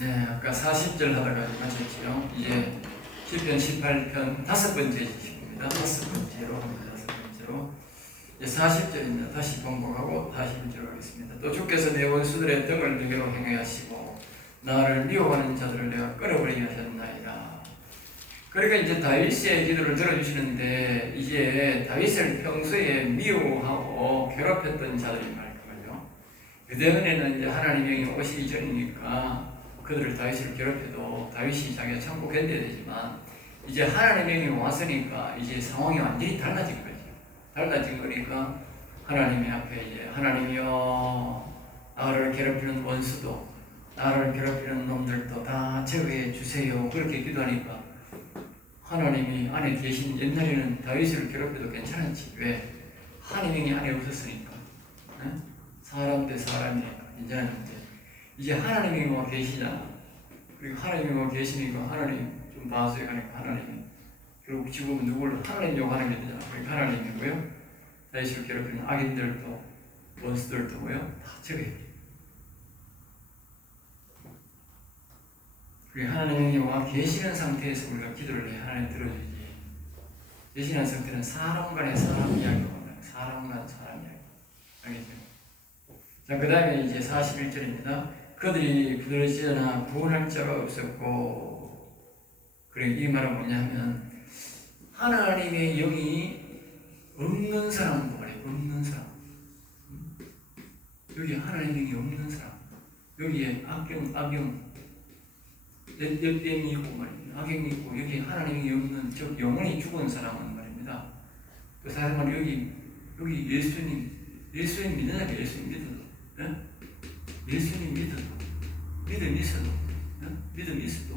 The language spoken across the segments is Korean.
네, 아까 40절 하다가 마쳤지요. 이제 시편 18편 5번째 시입니다. 5번째로 합니다. 5번째로. 이제 40절입니다. 다시 반복하고 41절 하겠습니다. 또 주께서 내 원수들의 등을 내게로 행하게 하시고 나를 미워하는 자들을 내가 끌어버리게 하셨나이다. 그러니까 이제 다윗의 기도를 들어주시는데, 이제 다윗을 평소에 미워하고 괴롭혔던 자들이 말이죠. 그때는 이제 하나님의 영이 오시기 전이니까 그들을 다윗을 괴롭혀도 다윗이 자기가 참고 견뎌야 되지만, 이제 하나님의 영이 왔으니까 이제 상황이 완전히 달라진 거죠. 달라진 거니까 하나님의 앞에 이제 하나님이여, 나를 괴롭히는 원수도 나를 괴롭히는 놈들도 다 제거해 주세요. 그렇게 기도하니까 하나님이 안에 계신, 옛날에는 다윗을 괴롭혀도 괜찮았지. 왜? 하나님이 안에 없었으니까. 네? 사람 대 사람이니까. 이제 하나님이 와 계시잖아. 그리고 하나님이 와 계시니까 하나님 좀 봐서 가니까 하나님이 결국 지금은 누구를 하나님 욕하는 게 되잖아. 그러니까 하나님이고요. 다윗을 괴롭히는 악인들도 원수들도 뭐요? 다 제거해. 그리고 하나님이 와 계시는 상태에서 우리가 기도를 해. 하나님 들어주지. 계시는 상태는 사람 간의 사람 이야기가 오는, 사람 간 사람 이야기. 알겠죠? 자, 그 다음에 이제 41절입니다. 그들이 부르짖으나 구원할 자가 없었고, 그래, 이 말은 뭐냐 하면 하나님의 영이 없는 사람도 말이에요. 없는 사람. 여기 하나님의 영이 없는 사람. 여기에 악영 넷됨이 있고 말입니다. 악영이 있고, 여기 하나님이 없는, 즉 영혼이 죽은 사람은 말입니다. 그 사람은 여기 예수님 믿는 사람, 예수님 믿어도, 네? 예수님 믿어도, 믿음이 있어도, 네? 믿음이 있어도,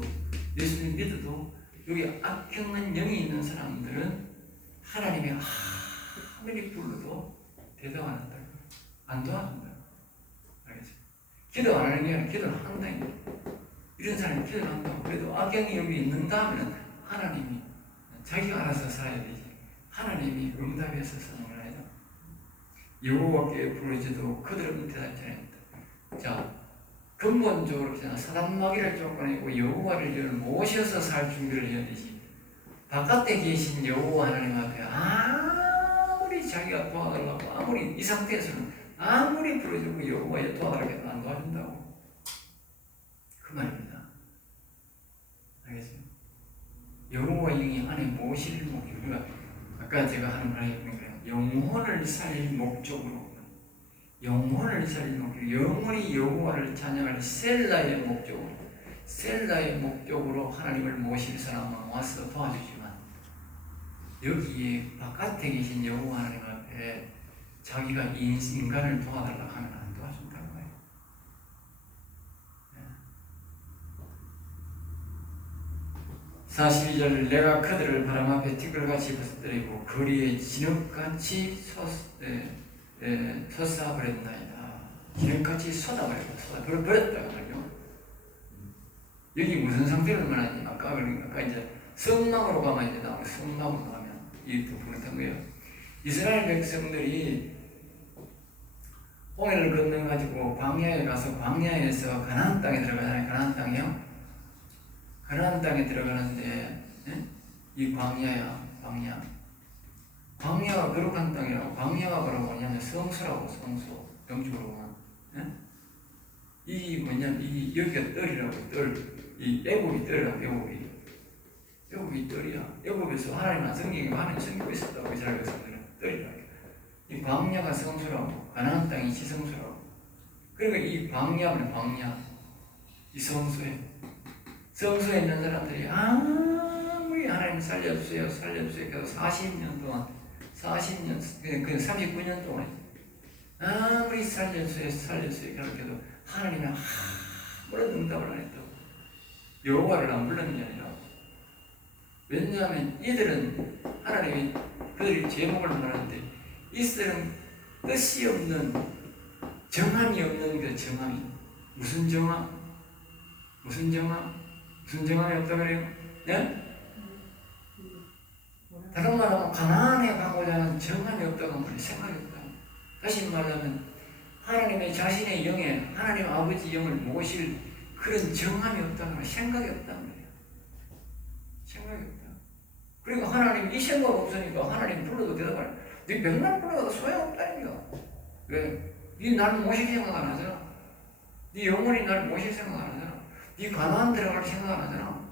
예수님 믿어도 여기 악영한 영이 있는 사람들은 하나님이 아무리 불러도 대답 안 한다. 안 도와준다. 알겠죠? 기도 안 하는 게 아니라 기도를 한다. 이런 사람이 기도를 한다고. 그래도 악영이 여기 있는가 하면 하나님이 자기가 알아서 살아야 되지. 하나님이 응답해서 사는 건 아니다. 여호와께 부르짖어도 그들은 대답하지 않는다. 자, 근본적으로 사단 마귀를 쫓아내고 여호와를 모셔서 살 준비를 해야 되지. 바깥에 계신 여호와 하나님 앞에 아무리 자기가 도와달라고, 아무리 이 상태에서는 아무리 부르짖고 여호와에 도와달라고 해도 안 도와준다고. 그 말입니다. 알겠어요? 여호와 영이 안에 모실 목적, 우리가 아까 제가 하는 말이 그러니까 영혼을 살릴 목적으로, 영혼을 살릴 목적, 영혼이 여호와를 찬양할 셀라의 목적으로 하나님을 모실 사람은 와서 도와주지만, 여기에 바깥에 계신 여호와 하나님 앞에 자기가 인간을 도와달라고 하면 안 도와준다는 거예요. 42절, 내가 그들을 바람 앞에 티끌같이 벗어뜨리고 거리에 진흙같이 솟아버렸나이다. 진흙같이 쏟아버렸다고 말이죠. 여기 무슨 상태를 말하니? 아까 이제 성막으로 가면 이제 나오고, 성막으로 가면 이렇게 부르는 거예요. 이스라엘 백성들이 홍해를 건너가지고 광야에 가서, 광야에서 가나안 땅에 들어가잖아요. 가나안 땅이요. 가나안 땅에 들어가는데, 이 광야야, 광야가 거룩한 땅이라고. 광야가 바로 뭐냐면 성소라고, 성소. 영적으로 보면. 이 뭐냐면, 여기가 뜰이라고, 이 애굽이 뜰이라고, 애굽이 뜰이야. 애굽에서 하나님 성경에 많은 섬기고 있었다고, 이스라엘 백성들은. 뜰이라고. 이 광야가 성소라고, 가나안 땅이 지성소라고. 그러니까 이 광야, 이 성소에 있는 사람들이 아무리 하나님 살려주세요 그래서 40년 동안, 39년 동안 아무리 살려주세요 그렇게 해도 하나님이 아무런 응답을 안 했다고. 여호와를 안 불렀는 게 아니라, 왜냐하면 이들은 하나님이 그들이 제목을 말하는데, 이들은 뜻이 없는, 정함이 없는 그 정함이, 무슨 정함이 없다 그래요? 네? 다른 말하면 가나안에 가고자 하는 정함이 없다고 말이 생각이 없다. 다시 말하면 하나님의 자신의 영에, 하나님 아버지 영을 모실 그런 정함이 없다는 거예요. 생각이 없다는 거예요. 생각이 없다. 그리고 하나님 이 생각 없으니까 하나님 불러도 대답을 네 백날 불러도 소용없다니까. 왜? 네 나를 모실 생각 안 하잖아. 네 영혼이 나를 모실 생각 안 하잖아. 네 가나안 들어갈 생각 안 하잖아.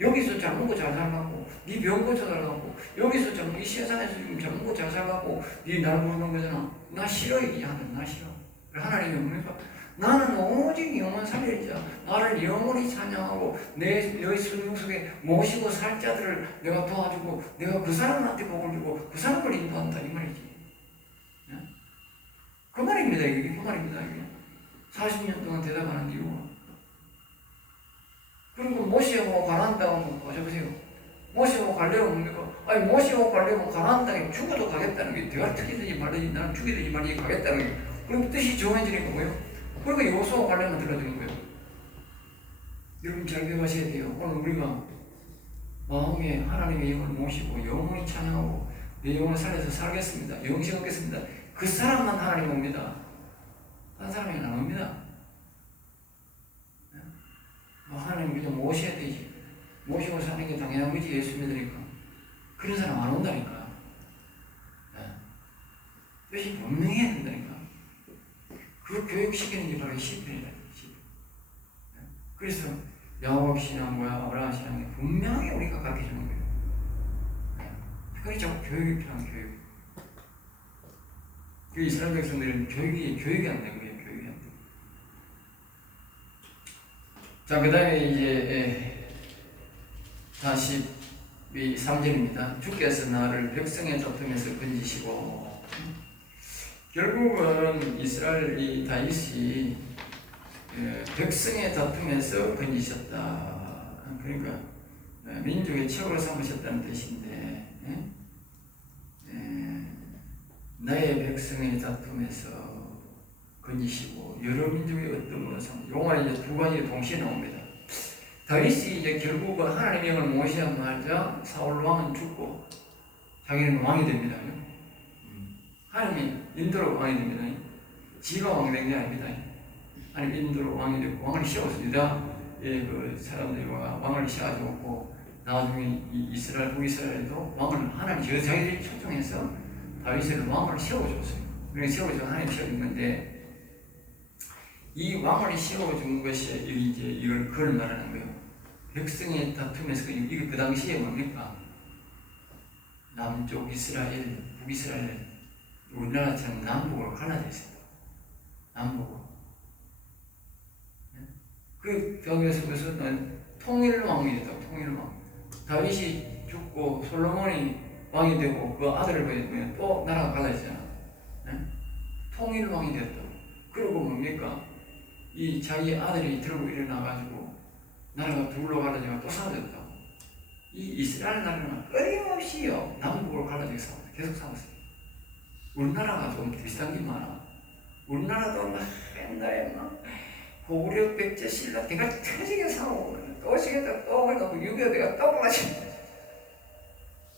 여기서 잘 먹고 잘 살고 네 병 고쳐 살고 여기서 이 세상에서 지금 잘 먹고 잘 살고 네 나를 부르는 거잖아. 나 싫어 얘기하는 나 싫어. 하나님이 뭡니까? 나는 오직 영원 살릴 자, 나를 영원히 찬양하고 너희 성령 속에 모시고 살 자들을 내가 도와주고 내가 그 사람한테 복을 주고 그 사람을 인도한다 이 말이지. 그 말입니다. 이게 그 말입니다. 이게 40년 동안 대답하는 이유가. 그리고 모시고 가나안 땅은 보셔보세요. 모시고 가려면 뭡니까? 아니 모시고 가려면 가나안 땅에 죽어도 가겠다는 게 내가 죽이든지 말든지 나는 죽이든지 말든지 가겠다는 게 그럼 뜻이 정해지는 거고요. 그리고 여호수아 가려면 들어주는 거예요. 여러분 잘 기억하셔야 돼요. 오늘 우리가 마음에 하나님의 영을 모시고 영원히 찬양하고 내 영을 살려서 살겠습니다. 영생 얻겠습니다. 그 사람만 하나님 옵니다. 다른 사람이 안 옵니다. 하나님 그냥 모셔야 되지. 모시고 사는 게 당연한 거지. 예수 믿으니까. 그런 사람 안 온다니까. 뜻이 분명해야 된다니까. 그 교육시키는 게 바로 시편이다. 그래서 야곱 신앙과 아브라함 신앙이 분명히 우리가 가르쳐 주는 거예요. 그게 자꾸 교육이 필요한 교육. 그 이스라엘 백성들은 교육이 안 되는 거예요. 교육이 안 되고. 자, 그 다음에 이제 43절입니다. 주께서 나를 백성의 다툼에서 건지시고, 결국은 이스라엘 다윗이 백성의 다툼에서 건지셨다. 그러니까 민족의 최고로 삼으셨다는 뜻인데, 나의 백성의 다툼에서 건지시고 여러 민족의 어떤 용어는 이제 두 가지 동시에 나옵니다. 다윗이 이제 결국은 하나님의 영을 모시자마자 사울 왕은 죽고 자기는 왕이 됩니다. 하나님이 인도로 왕이 됩니다. 지가 왕이 된 게 아닙니다. 하나님 인도로 왕이 되고 왕을 씌웠습니다. 그 사람들이 왕을 씌워주고 나중에 이스라엘 북이스라엘도 왕을 하나님 자기들이 초청해서 다윗을 왕을 세워줬어요. 그러니까 세워줘 하나님 세워준 건데 이 왕을 세워준 것이 이제 이걸 그걸 말하는 거예요. 백성의 다툼에서 이게 그 당시에 뭡니까? 남쪽 이스라엘, 북이스라엘, 우리나라처럼 남북으로 갈라져 있습니다. 남북으로. 그 벽에 속에서는 통일왕이 됐다고. 통일왕. 다윗이 죽고 솔로몬이 왕이 되고 그 아들을 보니까 또 나라가 갈라지잖아. 통일왕이 됐다고. 그리고 뭡니까? 이 자기 아들이 들고 일어나가지고 나라가 둘로 갈라지고 또 사라졌다고. 이 이스라엘 나라는 끊임없이요 남북으로 갈라지게 싸웠어요. 계속 싸웠어요. 우리나라가 좀 비슷한 게 많아. 우리나라도 막 옛날에 막 고구려 백제 신라 대가 터지게 싸우고 또 시겠다 또 그러고 6.25 또 맞지.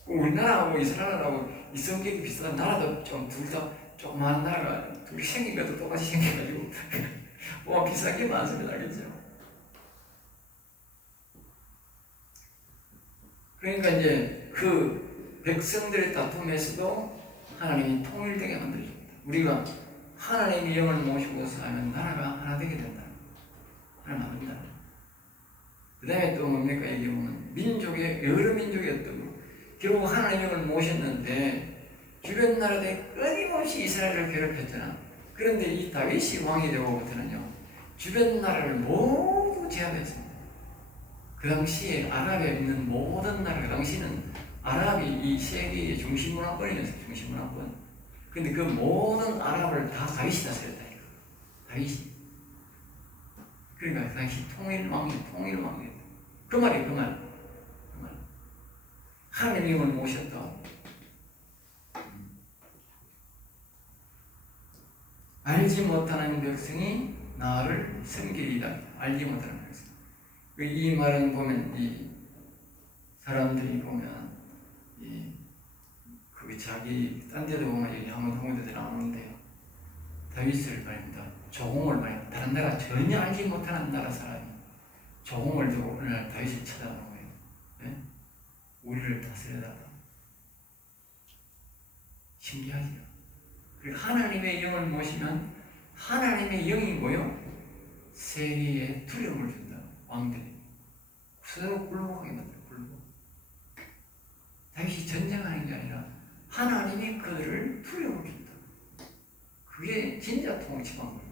우리나라하고 이스라엘하고 이 성격이 비슷한 나라도 좀 둘 다 조그마한 나라가 둘이 생긴 것도 똑같이 생겨가지고 뭐 비슷한 게 많습니다. 알겠죠? 그러니까 이제 그 백성들의 다툼에서도 하나님이 통일되게 만들어줍니다. 우리가 하나님의 영을 모시고 살면 나라가 하나 되게 된다. 하나 만듭니다. 그 다음에 또 뭡니까? 이게 보면 민족의 여러 민족의 어떤 결국 하나님의 영을 모셨는데 주변 나라들이 끊임없이 이스라엘을 괴롭혔잖아. 그런데 이 다윗이 왕이 되고부터는요 주변 나라를 모두 제압했습니다. 그 당시에 아랍에 있는 모든 나라, 그 당시는 아랍이 이 세계의 중심 문화권이었어요. 중심 문화권. 근데 그 모든 아랍을 다 다윗이 다스렸다니까. 다윗이. 그러니까 그 당시 통일왕이었다. 그 말이에요. 그 말. 하나님을 모셨다. 알지 못하는 백성이 나를 섬기리다. 알지 못하는 백성. 이 말은 보면 이 사람들이 보면 그 자기 딴 데도 보면 여기 한번 데도 나오는데요. 다윗을 말입니다. 조공을 말해. 다른 나라 전혀 알지 못하는 나라 사람이 조공을 두고 어느 날 다윗을 쳐다보는 거예요. 네? 우리를 다스려달라. 신기하죠. 그리고 하나님의 영을 모시면 하나님의 영이 뭐요? 세계에 두려움을 준다. 왕들이 서로 굴복하게 만들어. 굴복. 다윗이 전쟁하는 게 아니라 하나님이 그들을 두려움을 준다. 그게 진짜 통치만 거예요.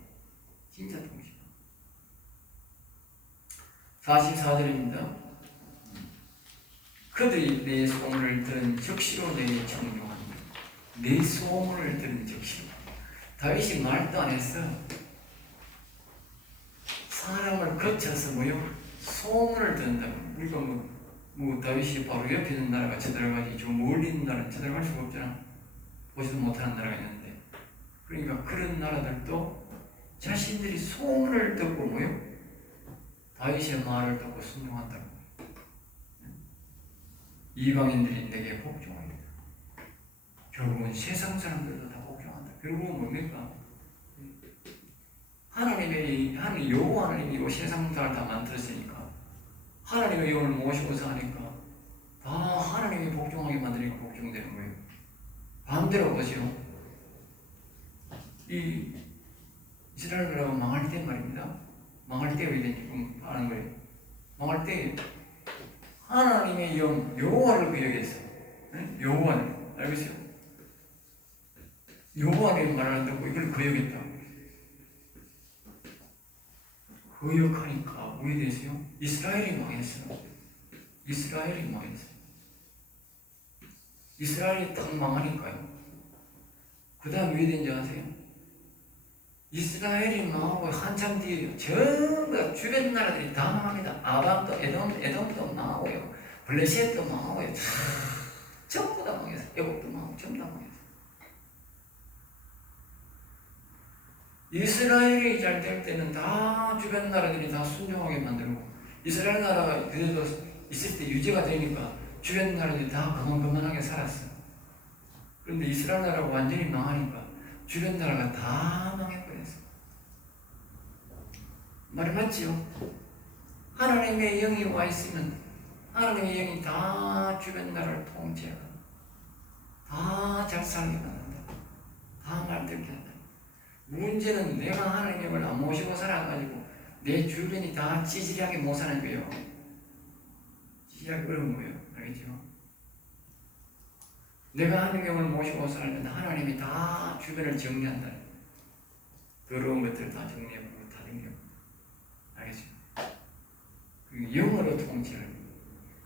진짜 통치만. 44절입니다. 그들이 내 소문을 들은 적시로 내게 정용한다. 내 소문을 들은 적시로. 다윗이 말도 안 했어. 사람을 거쳐서 뭐요? 소문을 듣는다. 우리가 뭐 다윗이 바로 옆에 있는 나라가 쳐들어가지 저 멀리 있는 나라는 쳐들어갈 수가 없잖아. 보지도 못하는 나라가 있는데. 그러니까 그런 나라들도 자신들이 소문을 듣고 뭐요? 다윗의 말을 듣고 순종한다고. 이방인들이 내게 복종합니다. 결국은 세상 사람들도 다 복종한다. 결국은 뭡니까? 하나님 여호와 하나님이고 세상 사람을 다 만들었으니까 하나님의 영을 모시고서 하니까 다 하나님이 복종하게 만드니까 복종되는 거예요. 반대로 보시오. 이 이스라엘 나라가 망할 때 말입니다. 망할 때 왜 지금 하는 거예요? 망할 때 하나님의 영 여호와를 구역했어. 여호와를 알겠어요? 여호와를 말한다고 이걸 거역했다. 거역하니까 왜 되세요? 이스라엘이 망했어요. 이스라엘이 망했어요. 이스라엘이 딱 망하니까요. 그 다음 왜 된지 아세요? 이스라엘이 망하고 한참 뒤에 전부 다 주변 나라들이 다 망합니다. 아밤도 에돔도 망하고요. 블레셋도 망하고요. 전부 다 망했어요. 애국도 망하고 전부 다 망했어요. 이스라엘이 잘 될 때는 다 주변 나라들이 다 순종하게 만들고 이스라엘 나라가 그래도 있을 때 유지가 되니까 주변 나라들이 다 그만하게 살았어요. 그런데 이스라엘 나라가 완전히 망하니까 주변 나라가 다 망해버렸어요. 말이 맞지요? 하나님의 영이 와 있으면 하나님의 영이 다 주변 나라를 통제하고 다 잘 살게 만든다. 다 말들게 한다. 문제는 내가 하나님의 영을 안 모시고 살아가지고 내 주변이 다 찌질하게 못 사는 거예요. 찌질하게 어려운 거예요. 알겠죠? 내가 하나님의 영을 모시고 살면 하나님이 다 주변을 정리한다. 더러운 것들을 다 정리해보고 다 정리해보고. 알겠죠? 그 영으로 통치를.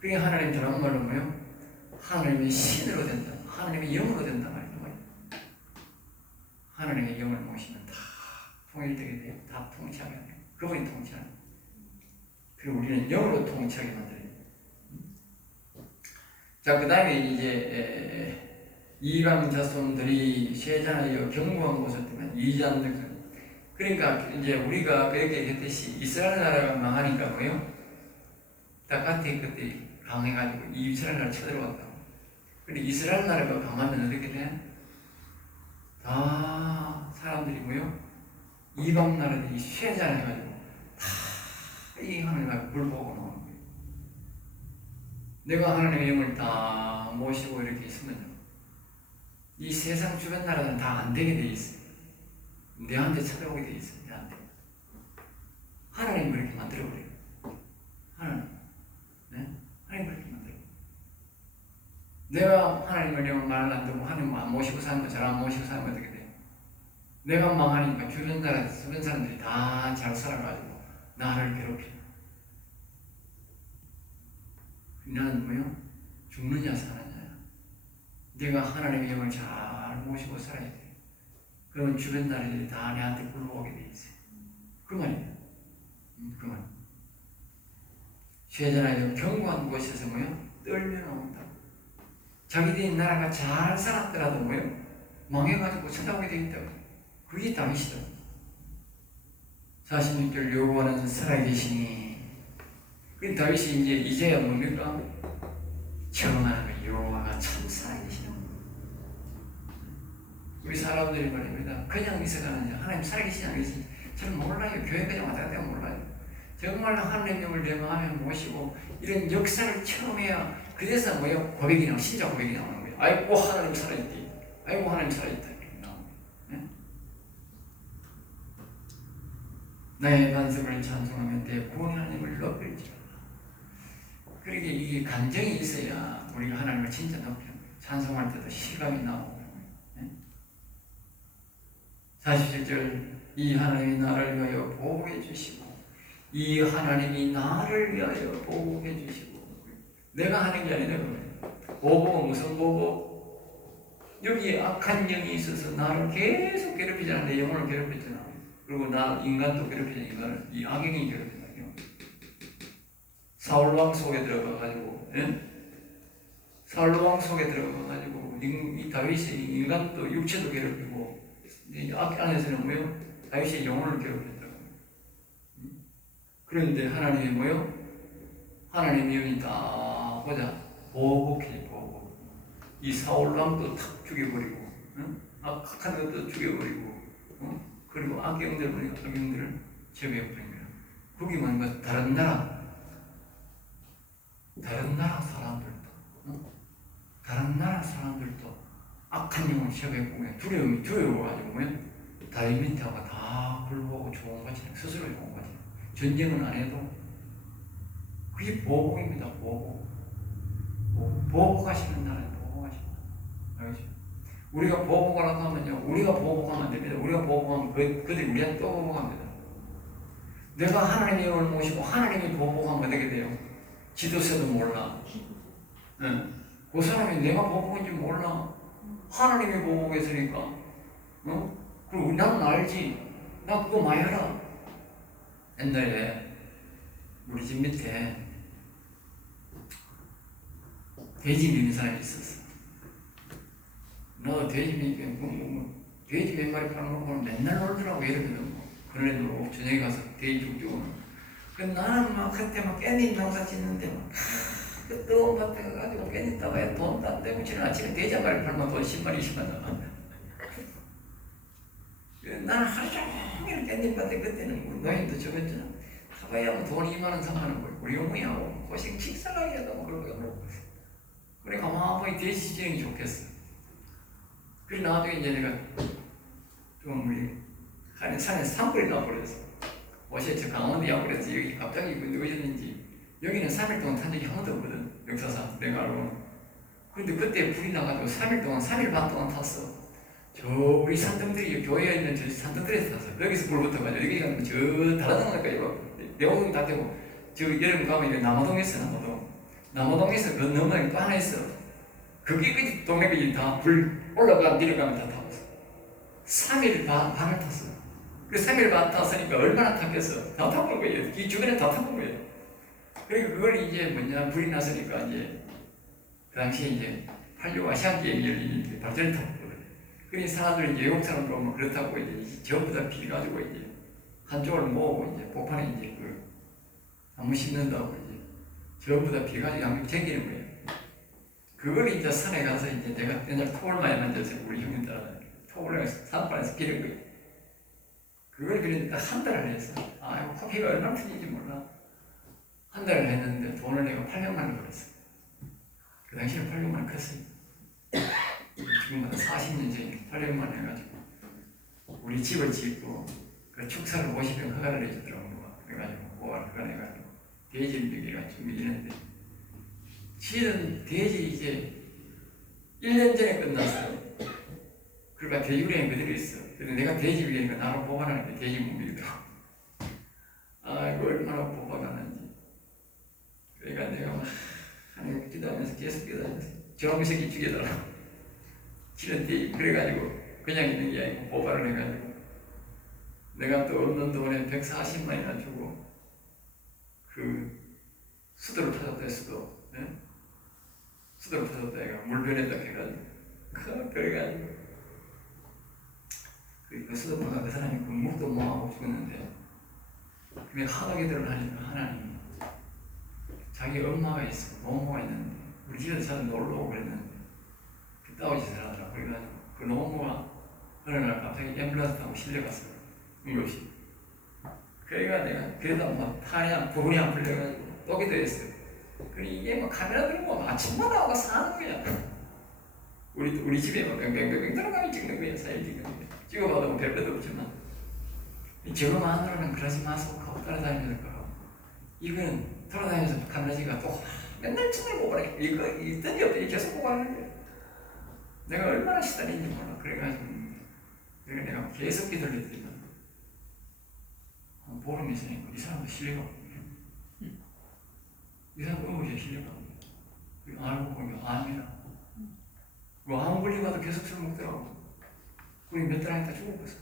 그게 하나님 다른 말로 뭐예요? 하나님의 신으로 된다. 하나님의 영으로 된다 말이죠. 하나님의 영을 모시면 다 통일되게 돼요. 다 통치하게 돼요. 그분이 통치하는 거예요. 그리고 우리는 영으로 통치하게 만들어요. 자, 그 다음에 이제 이방 자손들이 세잔하여 경고한 곳을 뜨면 이잔들. 그러니까 이제 우리가 그렇게 했듯이 이스라엘 나라가 망하니까 뭐요? 바깥에 그때 강해가지고 이스라엘 나라를 쳐들어왔다고. 근데 이스라엘 나라가 강하면 어떻게 돼? 다 사람들이 뭐요? 이방 나라들이 쇠잔해가지고 다 이 하나님을 불보고 나오는 거예요. 내가 하나님의 영을 다 모시고 이렇게 있으면요, 이 세상 주변 나라는 다 안 되게 돼 있어요. 내한테 찾아오게 돼 있어요. 내한테. 하나님 그렇게 만들어버려요. 하나님. 네? 하나님 그렇게 만들어요. 내가 하나님의 영을 말을 안 듣고 하나님 안 모시고 사는 거, 잘 안 모시고 사는 거 어떻게 돼요? 내가 망하니까 주변 나라, 주변 사람들이 다 잘 살아가지고 나를 괴롭혀. 나는 뭐요? 죽느냐 사느냐. 내가 하나님의 영을 잘 모시고 살아야 돼. 그러면 주변 나라들이 다 내한테 굴러오게 돼 있어요. 그 말이에요. 그 말. 쇠잔하여 견고한 곳에서 뭐요? 떨려나온다. 자기들이 나라가 잘 살았더라도 뭐요? 망해가지고 쳐다보게 돼 있다고. 그게 다윗이다. 46절 여호와는 살아계시니. 그 다윗이 이제야 뭡니까? 정하는 여호와가 참 살아계시는. 우리 사람들이 말입니다. 그냥 있어가는 하나님 살아계시지 않으시 저는 몰라요. 교회까지 왔다 갔다 몰라요. 정말 하나님을 내 마음에 모시고 이런 역사를 처음 해야 그래서 뭐예요? 고백이 나오고 신자 고백이 나오는 거예요. 아이고 하나님 살아있대. 아이고 하나님 살아있다. 이렇게 나오는 거예요. 네? 나의 반석을 찬송하면 내 구원 하나님을 높일지라. 그러게 이게 감정이 있어야 우리가 하나님을 진짜 높여 찬송할 때도 실감이 나오고. 네? 47절 이 하나님이 나를 위하여 보호해 주시고 이 하나님이 나를 위하여 보호해 주시고 내가 하는 게 아니라 보복은 무슨 보복? 여기에 악한 영이 있어서 나를 계속 괴롭히잖아. 내 영혼을 괴롭혔잖아. 그리고 나 인간도 괴롭히잖아. 인간을 이 악영이 괴롭힌다. 사울왕 속에 들어가가지고 사울왕 속에 들어가가지고 이 다윗의 인간도 육체도 괴롭히고 이 악 안에서는 뭐요? 다윗의 영혼을 괴롭혔다고. 그런데 하나님이 뭐요? 하나님의 영이 딱 보자 보복해 보복. 이 사울왕도 탁 죽여버리고 악한 것도 죽여버리고 그리고 악영들을 제거해버린 거야. 거기 뭔가 다른 나라 사람들도 악한 영을 제거해보면 두려워가지고 뭐야? 다윗하고 다 불보고 좋은 거지. 스스로 좋은 거지. 전쟁은 안 해도 그게 보복입니다. 보복하시는 나라에 보복하시는 나라. 알겠죠? 우리가 보복하라고 하면요. 우리가 보복하면 안 됩니다. 우리가 보복하면 그들이 우리한테 또 보복합니다. 내가 하나님의 영을 모시고 하나님이 보복하면 어떻게 돼요? 지도서도 몰라. 그 사람이 내가 보복인지 몰라. 하나님이 보복했으니까. 그리고 나는 알지. 나 그거 많이 알아. 옛날에 우리 집 밑에 돼지 미는 사람이 있었어. 너 돼지 돼지 몇 마리 파는 거 보면 맨날 놀더라고. 이러거든. 그런 애들 저녁에 가서 돼지 죽주고는. 나는 막 그때 막 깻잎 농사 짓는데 막 뜨거운 밭에 가가지고 깻잎 따봐야 돈 다 떼고 지는 아침에 돼지 한 마리 팔면 돈 10마리 20만 원. 나는 하루 종일 깻잎 밭에 그때는 노인도 적었잖아. 가봐야 뭐 돈 2만 원 3만 원 벌고 우리 어머니하고 고생 칙살하게 하다가 그러고 그래 가만히 돼지 시장이 좋겠어. 그래 나중에 이제 내가 좀 우리 산에 산불이 나버렸어. 어제 저 강원도 야구에서 여기 갑자기 누워졌는지 여기는 3일 동안 탄 적이 한 번도 없거든. 역사상 내가 알고는. 그런데 그때 불이 나가지고 3일 반 동안 탔어. 저 우리 산등들이 교회에 있는 저 산등들에서 탔어. 여기서 불 붙어가지고 여기 가면 저 다른 동네까지 내오동 다 되고 저 여름 가면 남아동에 있어. 남아동에서 그 너머에 또 하나 있어. 그게 그 동네까지 다 불 올라가 내려가면 다 타봤어. 3일 반을 탔어. 그래서 3일 반 탔으니까 얼마나 탔겠어? 다 타본 거예요. 이 주변에 다 타본 거예요. 그러니까 그걸 이제 불이 났으니까 이제 그 당시에 이제 86 아시안게임이 열리는데 발전을 타고 그래. 그러니 사람들이 이제 외국 사람들 오면 그렇다고 이제 전부 다 빌가지고 이제 한쪽을 모으고 이제 복판에 이제 그 나무 심는다고 이제 전부 다 빌가지고 양쪽 챙기는 거예요. 그걸 이제 산에 가서 이제 내가 옛날 톱을 많이 만져서 우리 형님 따라 톱을 가서 산판에서 기른 거예요. 그걸 그랬는데 한 달을 했어. 아이고, 커피가 얼마나 틀린지 몰라. 한 달을 했는데 돈을 내가 800만 원 벌었어. 그 당시에 800만 원 컸어요. 지금보다 40년 전에 800만 원 해가지고 우리 집을 짓고 그 축사를 50평 허가를 해주더라고. 그래가지고 5월 허가 내가지고 돼지를 여기가 준비했는데 실은 돼지 이제 1년 전에 끝났어요. 그러니까 돼지우량이 그대로 있어. 그래서 내가 돼지 위에니까 나를 보관하는 게 돼지 몸이더라고. 아이고 얼마나 보관하는지. 그러니까 내가 막 하나님 기도하면서 계속 기도하면서 저놈의 새끼 죽여달라. 치는 돼지 그래가지고 그냥 있는 게 아니고 보관을 해가지고 내가 또 없는 돈에 140만이나 주고 그 수도를 터졌다 했어도 수도를 터졌다 해가 물변에다 해가지고 그래가지고 그 수도파가 그 사람이 묵도 못하고 죽었는데 그게 하도 기도를 하니까 하나님 자기 엄마가 있어 노모가 있는데 우리 집에서 자주 놀러 오고 그랬는데 그따위 짓을 하더라고. 그래가지고 그 노모가 어느 날 갑자기 앰뷸런스 타고 실려갔어요. 응급실. 그래가 내가 그러다 뭐 팔이 부분이 안 풀려가지고 또 기도했어요. 그래 이게 뭐 카메라 들고 아침마다 와서 사는 거야. 우리 집에 뭐 뱅뱅뱅뱅 들어가면 찍는 거야. 사진 찍는 거야. 찍어봐도 뭐 별것도 없지만 저거만으로는 그러지 마시고 하고 따라다니면 될 거라고. 이거는 돌아다니면서 카메라 찍어가 또 맨날 찍는 거 보라. 이거 있던지 없던지 계속 보고 하는 거야. 내가 얼마나 시달리는지 몰라. 그래가지고 내가 계속 기도를 했더니 보름이 있으니까 이 사람도 실례가 없거든요. 이 사람도 의무시에 실례가 없거든요. 알고 보니까 암이라. 뭐 암 걸리고 가도 계속 술 먹더라고. 그리고 몇 달 안에 다 죽어버렸어.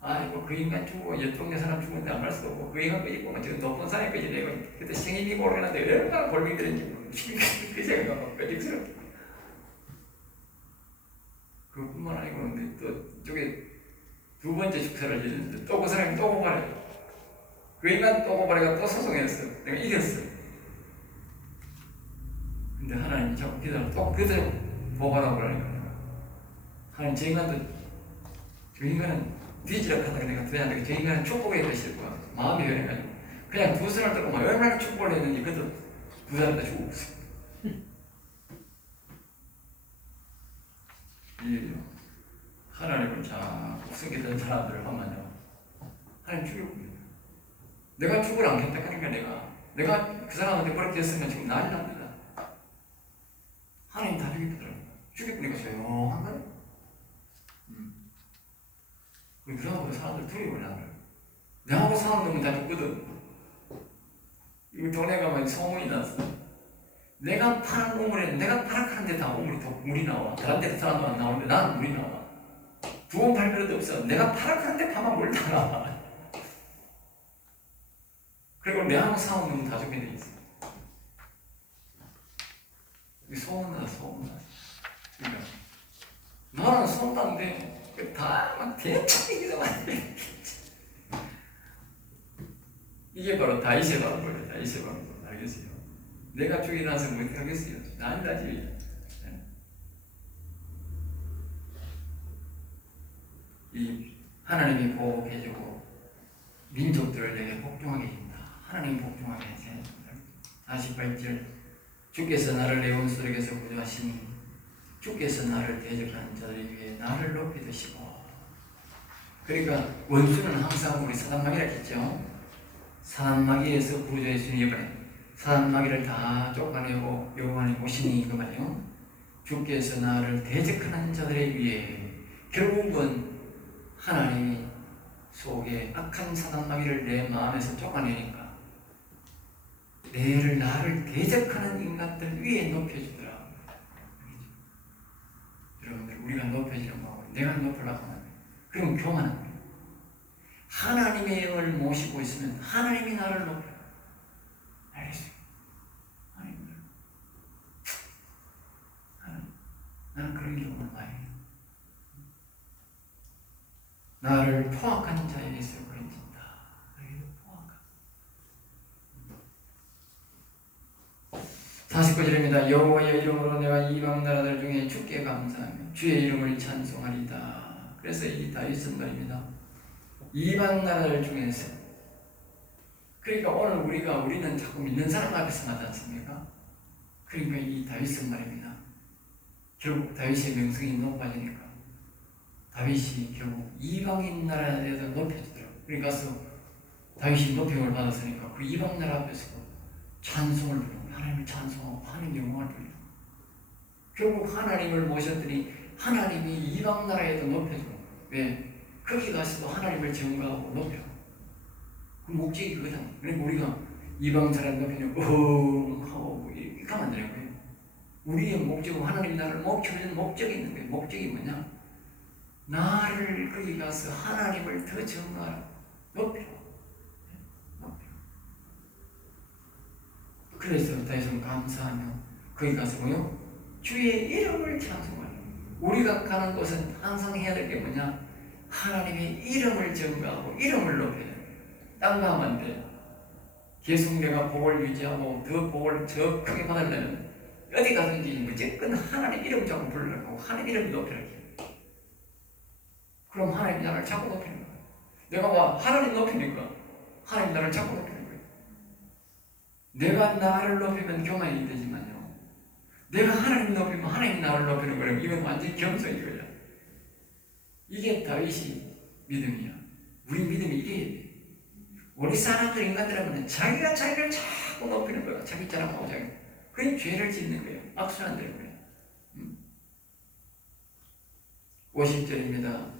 아이고 그 인간 죽고 옆 동네 사람 죽는데 안 갈 수도 없고 그 인간 끄집고 뭐 지금 높은 산에 끄집내고 그때 생일이 모르겠는데 얼마나 골병이 들었는지 모르겠어. 그 생각하고 끄집스럽게. 그뿐만 아니고 근데 또 저게 두 번째 축사를 지었는데 또 그 사람이 또 고발해요. 그 인간 또 고발해가 또 소송했어. 내가 이겼어. 근데 하나님이 자꾸 기다려 또 그대로 고발하고 그러니까 하나님 저 인간도 저 인간은 뒤지락하다가 내가 그냥 저 인간은 축복해야 되실 거야. 마음이 변해가지고 그냥 두 손을 들고 막 얼마나 축복을 했는지 그것도 두 사람 다 죽었어. 이 하나님을 자꾸 숨기던 사람들을 하면요 하나님 죽여버려요. 내가 죽을 않겠다 하니까 내가 그 사람한테 그렇게 했으면 지금 난리 납니다. 하나님 다 죽이더라고요. 죽여버리니까 조용한 거예요. 그 사람보다 사람들 두려워를 하는 거예요. 내하고 사는 놈은 다 죽거든. 이 동네 가면 소문이 났어. 내가 파는 우물에 내가 파락하는데 다 물이 나와. 다른 데서 사람도 안 나오는데 나는 물이 나와. 두 번 팔 필요도 없어. 내가 파락하는데 파면 물 다 나와. 그리고 내하고 싸우는 놈은 다 죽게 돼 있어. 소문났어. 그러니까 나는 손단데 다막 대창이기만 해. 이게 바로 다윗의 방법이에요. 다윗의 방법. 알겠어요? 내가 죽이 나서 못 하겠어요. 난다지. 이 하나님이 보호해주고 민족들을 내게 복종하게 해준다. 하나님 복종하게 해준다. 48절 주께서 나를 내 원수에게서 구조하시니 주께서 나를 대적하는 자들 위해 나를 높이 드시고. 그러니까 원수는 항상 우리 사단마귀라 했죠. 사단마귀에서 구조해 주신 이번에 사단마귀를 다 쫓아내고 여호와님 오시니 그 말이요. 주께서 나를 대적하는 자들에 위해 결국은 하나님이 속에 악한 사단마귀를 내 마음에서 쫓아내니까 나를 대적하는 인간들 위에 높여주더라. 여러분들 우리가 높여지는 거고 내가 높으려고 하면 그럼 교만한 거예요. 하나님의 영을 모시고 있으면 하나님이 나를 높여요. 알겠어요? 나는 그런 경우는 많이 해요. 나를 포악한 자에게서 그런진다. 포악한. 49절입니다. 여호와의 이름으로 내가 이방 나라들 중에 주께 감사하며 주의 이름을 찬송하리다. 그래서 이 다윗은 말입니다. 이방 나라들 중에서 그러니까 오늘 우리는 자꾸 믿는 사람 앞에서 하지 않습니까? 그러니까 이 다윗은 말입니다. 결국 다윗의 명성이 높아지니까 다윗이 결국 이방인 나라에서 높여지더라고요. 그러니까 다윗이 높임을 받았으니까 그 이방 나라 앞에서 찬송을 부르고 하나님을 찬송하고 하나님 영광을 부르고 결국 하나님을 모셨더니 하나님이 이방 나라에도 높여주고 왜? 거기 가서도 하나님을 증거하고 높여. 그 목적이 그거잖아. 그러니까 우리가 이방 사람 높이면 하고 이렇게 가면 안 되는 거예요. 우리의 목적은 하나님 나라를 목표하는 목적이 있는 거예요. 목적이 뭐냐? 나를 거기 가서 하나님을 더 증거하라. 높여. 그래서 다윗은 감사하며 거기 가서 뭐요? 주의 이름을 찬송하라. 우리가 가는 곳은 항상 해야 될 게 뭐냐? 하나님의 이름을 증거하고 이름을 높여야 돼. 딴 거 하면 안 돼. 계속 내가 복을 유지하고 더 복을 더 크게 받으려면 어디 가든지 무조건 하나님 이름 자꾸 부르라고 하나님 이름 높이라고. 그럼 하나님 나라를 자꾸 높이는 거야. 내가 하나님 높이니까 하나님 나를 자꾸 높이는 거예요. 내가 나를 높이면 교만이 되지만요, 내가 하나님 높이면 하나님이 나를 높이는 거예요. 이건 완전히 겸손인 거야. 이게 다윗이 믿음이야. 우리 믿음이 이래야 돼. 우리 사람들, 인간들은 자기가 자기를 자꾸 높이는 거야. 자기 자랑하고 자기. 그게 죄를 짓는 거예요. 악순환 되는 거예요. 50절입니다.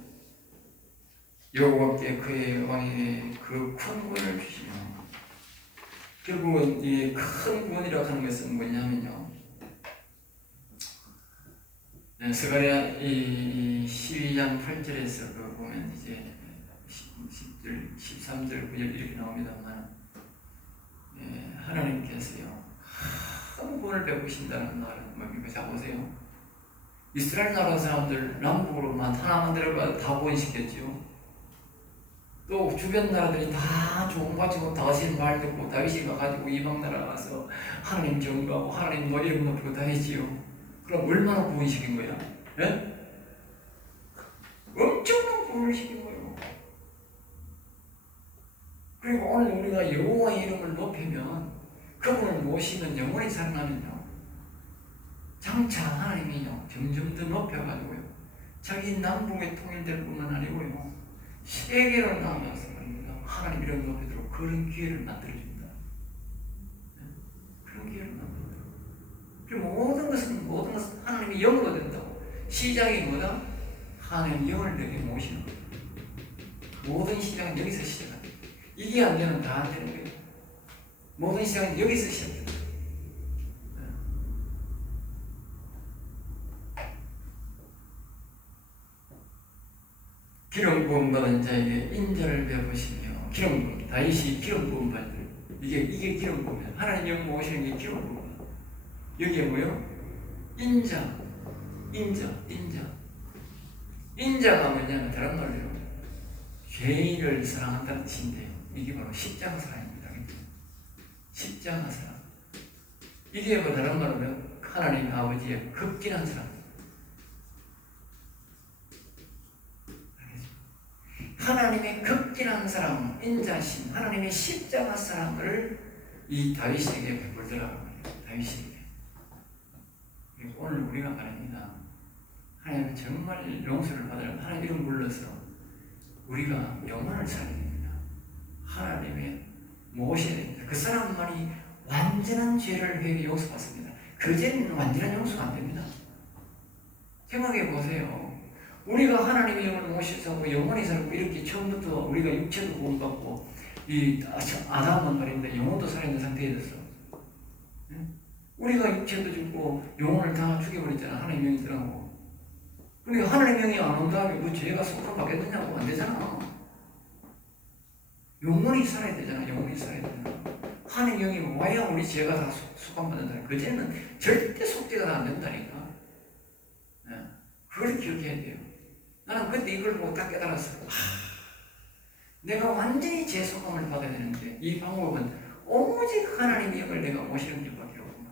여호와께 그의 왕에게 그 큰 구원을 주시며, 결국은 이 큰 구원이라고 하는 것은 뭐냐면요, 스가랴 12장 8절에서 그 보면 이제 10절, 13절, 9절 이렇게 나옵니다만, 하나님께서요 큰 구원을 베푸신다는 말은 뭡니까? 자 보세요. 이스라엘 나라 사람들 남북으로만 하나만 들어가 다 구원시켰죠. 또 주변 나라들이 다 좋은 거 가지고 다윗의 말 듣고 다윗이 가가지고 이방 나라 가서 하나님 경배하고 하나님 뭐 이름 높이고 다 했지요. 그럼 얼마나 구원시킨 거야? 예? 엄청난 구원을 시킨 거예요. 그리고 오늘 우리가 여호와의 이름을 높이면, 그분을 모시면, 영원히 살아나면요, 장차 하나님이요 점점 더 높여가지고요, 자기 남북에 통일될 뿐만 아니고요, 세계로 나아가서 말입니다, 하나님 이름 높이도록 그런 기회를 만들어줍니다. 그런 기회를 만들어요. 그리고 모든 것은 하나님이 영으로 된다고. 시작이 뭐다? 하나님 영을 내게 모시는 거예요. 모든 시작은 여기서 시작합니다. 이게 안 되면 다 안 되는 거예요. 모든 시작은 여기서 시작합니다. 기름 부음 받은 자에게 인자를 베푸시며, 기름 부음, 다윗이 기름 부음 받을, 이게 기름 부음이에요. 하나님 영 모시는 게 기름 부음이에요. 여기에 뭐요? 인자가 뭐냐면 다른 말로 죄인을 사랑한다는 뜻인데요, 이게 바로 십자가 사랑입니다. 십자가 사랑. 이게 뭐 다른 말로 하나님 아버지의 극진한 사랑. 하나님의 극진한 사랑, 인자심, 하나님의 십자가 사랑을 이 다윗에게 베풀더라고요. 다윗에게. 오늘 우리가 말합니다. 하나님 정말 용서를 받으려면 하나님 이름 불러서 우리가 영혼을 살려야 됩니다. 하나님의 모셔야 됩니다. 그 사람만이 완전한 죄를 회개 용서받습니다. 그 죄는 완전한 용서가 안 됩니다. 생각해 보세요. 우리가 하나님의 영을 모셔서 영원히 살고, 이렇게 처음부터 우리가 육체도 구원받고, 이 아담은 말입니다, 영혼도 살아있는 상태에 있어. 우리가 육체도 죽고 영혼을 다 죽여버렸잖아, 하나님 영이 들어가고. 그러니까 하나님 영이 안 온 다음에 그 죄가 속한 받겠느냐고. 안 되잖아. 영혼이 살아야 되잖아. 영혼이 살아야 되잖아. 하나님 영이 와야 우리 죄가 다 속함받는다. 그 죄는 절대 속죄가 안 된다니까. 그걸 기억해야 돼요. 나는 그때 이걸 보고 딱 깨달았어요. 내가 완전히 죄 속함을 받아야 되는데, 이 방법은 오직 하나님의 영을 내가 모시는 길밖에 없구나.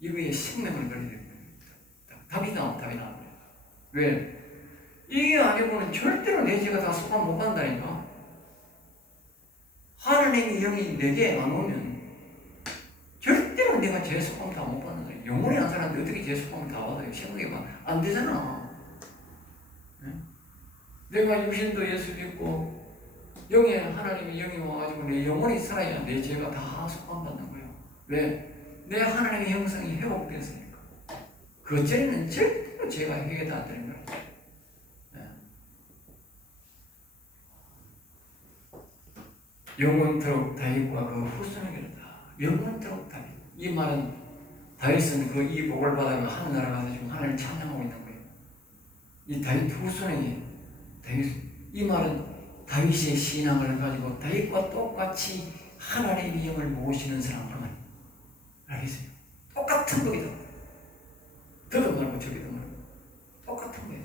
이거에 생명을 걸어야 됩니다. 답이 나옵니다. 왜? 이게 아니고는 절대로 내 죄가 다 속함 못 받는다니까. 하나님의 영이 내게 안 오면 절대로 내가 죄 속함 다 못 받는 거예요. 영혼이 안 살았는데 어떻게 죄 속함을 다 받아요? 생각해봐. 안 되잖아. 내가 육신도 예수 믿고 영에 하나님의 영이 와가지고 내 영혼이 살아야 내 죄가 다 속함받는 거예요. 왜? 내 하나님의 형상이 회복됐으니까. 그 전에는 절대로 죄가 회개가 안 되는 거예요. 영원토록 다윗과 그 후손에게로다. 영원토록 다윗. 이 말은 다윗은 그 이 복을 받아가 하늘나라 가서 지금 하나님을 찬양하고 있는 거예요. 이 다윗 후손에게 이 말은 다윗의 신앙을 가지고 다윗과 똑같이 하나님의 영을 모시는 사람을 말이에요. 알겠어요? 똑같은 거기다. 더도 말고 저기도 말고 똑같은 거예요.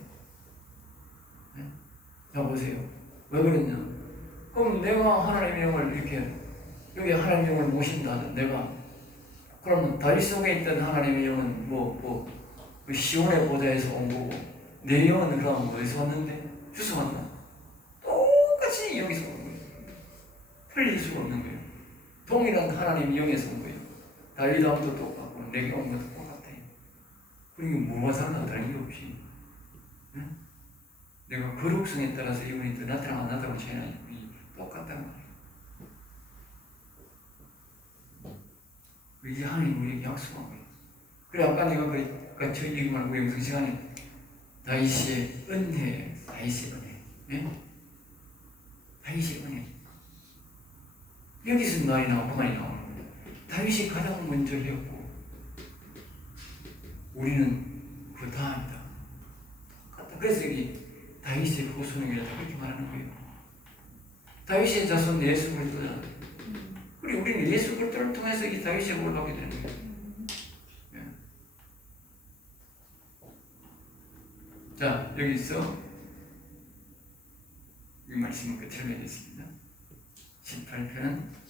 네? 자 보세요. 왜 그랬냐? 그럼 내가 하나님의 영을 이렇게 여기 하나님의 영을 모신다. 내가 그러면 다윗 속에 있던 하나님의 영은 그 시온의 보좌에서 온 거고, 내 영은 그럼 어디서 왔는데? 주소 왔나? 똑같이 완전히 여기서 온 거예요. 틀릴 수가 없는 거예요. 동일한 하나님 영에서 온 거예요. 다윗 왕도 똑같고 내게 온 것도 똑같아요. 그리고 뭐가 달라 다른 게 없이. 응? 내가 거룩성에 따라서 이분이 더 나타나 안 나타나고 차이나 똑같다는 거예요. 이제 하나님 우리에게 약속한 거예요. 그래 아까 내가 저 얘기 말고 영상 시간에 다윗의 은혜, 다윗의 은혜, 네? 다윗의 은혜. 여기서 말이 나오고 많이 나오는 거예요. 다윗이 가장 먼저 했고 우리는 그 다음이다. 똑같다. 그래서 여기 다윗의 후손이라고 그렇게 말하는 거예요. 다윗의 자손 예수 그리스도잖아요. 그리고 우리는 예수 그리스도를 통해서 이 다윗의 복을 받게 되는 거예요. 예. 자, 여기서 이 말씀은 끝을 맺겠습니다. 18편은